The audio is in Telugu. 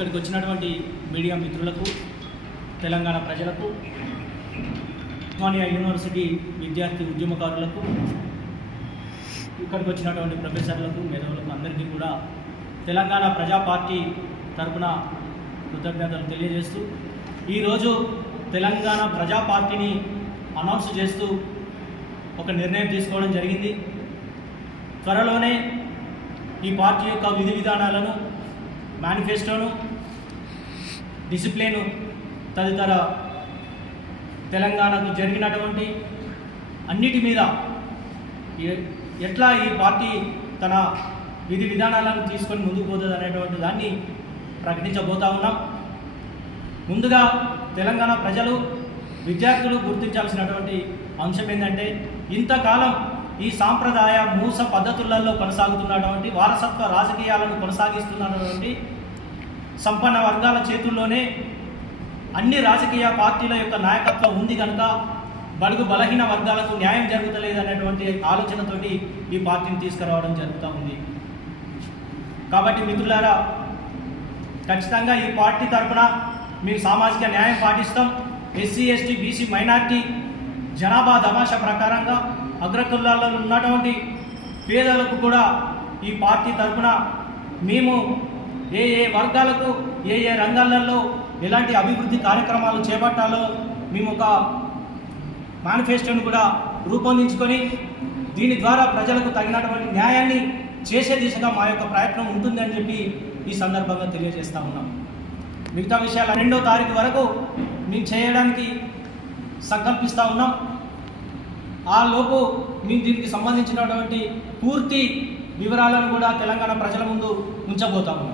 ఇక్కడికి వచ్చినటువంటి మీడియా మిత్రులకు, తెలంగాణ ప్రజలకు, ఉస్మానియా యూనివర్సిటీ విద్యార్థి ఉద్యమకారులకు, ఇక్కడికి వచ్చినటువంటి ప్రొఫెసర్లకు, మేధావులకు అందరికీ కూడా తెలంగాణ ప్రజా పార్టీ తరపున కృతజ్ఞతలు తెలియజేస్తూ ఈరోజు తెలంగాణ ప్రజా పార్టీని అనౌన్స్ చేస్తూ ఒక నిర్ణయం తీసుకోవడం జరిగింది. త్వరలోనే ఈ పార్టీ యొక్క విధి విధానాలను, మేనిఫెస్టోను, డిసిప్లిన్ తదితర తెలంగాణకు జరిగినటువంటి అన్నిటి మీద ఎట్లా ఈ పార్టీ తన విధి విధానాలను తీసుకొని ముందుకు పోతుంది అనేటువంటి దాన్ని ప్రకటించబోతా ఉన్నాం. ముందుగా తెలంగాణ ప్రజలు, విద్యార్థులు గుర్తించాల్సినటువంటి అంశం ఏంటంటే, ఇంతకాలం ఈ సాంప్రదాయ మూస పద్ధతులలో కొనసాగుతున్నటువంటి వారసత్వ రాజకీయాలను కొనసాగిస్తున్నటువంటి సంపన్న వర్గాల చేతుల్లోనే అన్ని రాజకీయ పార్టీల యొక్క నాయకత్వం ఉంది కనుక బడుగు బలహీన వర్గాలకు న్యాయం జరుగుతలేదనేటువంటి ఆలోచనతోటి ఈ పార్టీని తీసుకురావడం జరుగుతూ ఉంది. కాబట్టి మిత్రులారా, ఖచ్చితంగా ఈ పార్టీ తరఫున మేము సామాజిక న్యాయం పాటిస్తాం. ఎస్సీ, ఎస్టీ, బీసీ, మైనార్టీ జనాభా దమాష ప్రకారంగా అగ్రకులాల్లో ఉన్నటువంటి పేదలకు కూడా ఈ పార్టీ తరఫున మేము ఏ ఏ వర్గాలకు ఏ ఏ రంగాలలో ఎలాంటి అభివృద్ధి కార్యక్రమాలు చేపట్టాలో మేము ఒక మేనిఫెస్టోను కూడా రూపొందించుకొని దీని ద్వారా ప్రజలకు తగినటువంటి న్యాయాన్ని చేసే దిశగా మా యొక్క ప్రయత్నం ఉంటుందని చెప్పి ఈ సందర్భంగా తెలియజేస్తూ ఉన్నాం. మిగతా విషయాలు 2వ తారీఖు వరకు మేము చేయడానికి సంకల్పిస్తూ ఉన్నాం. ఆ లోపు మేము దీనికి సంబంధించినటువంటి పూర్తి వివరాలను కూడా తెలంగాణ ప్రజల ముందు ఉంచబోతా ఉన్నాం.